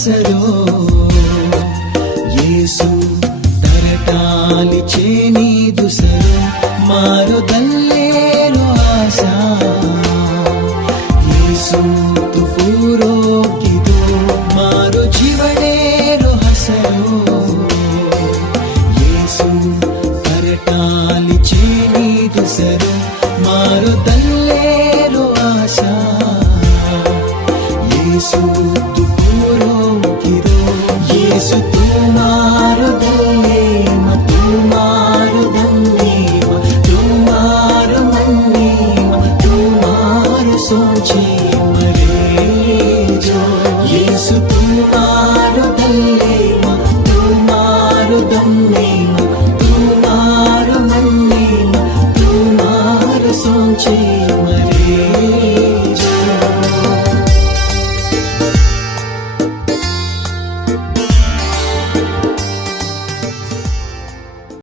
हसरो येसु तरटाली चेनी दुसरो मारो दल्लेरो आशा येसु तु पूरो किदो मारो जीवनेरो हसरो येसु तरटाली चेनी दुसरो मारो दल्लेरो आशा येसु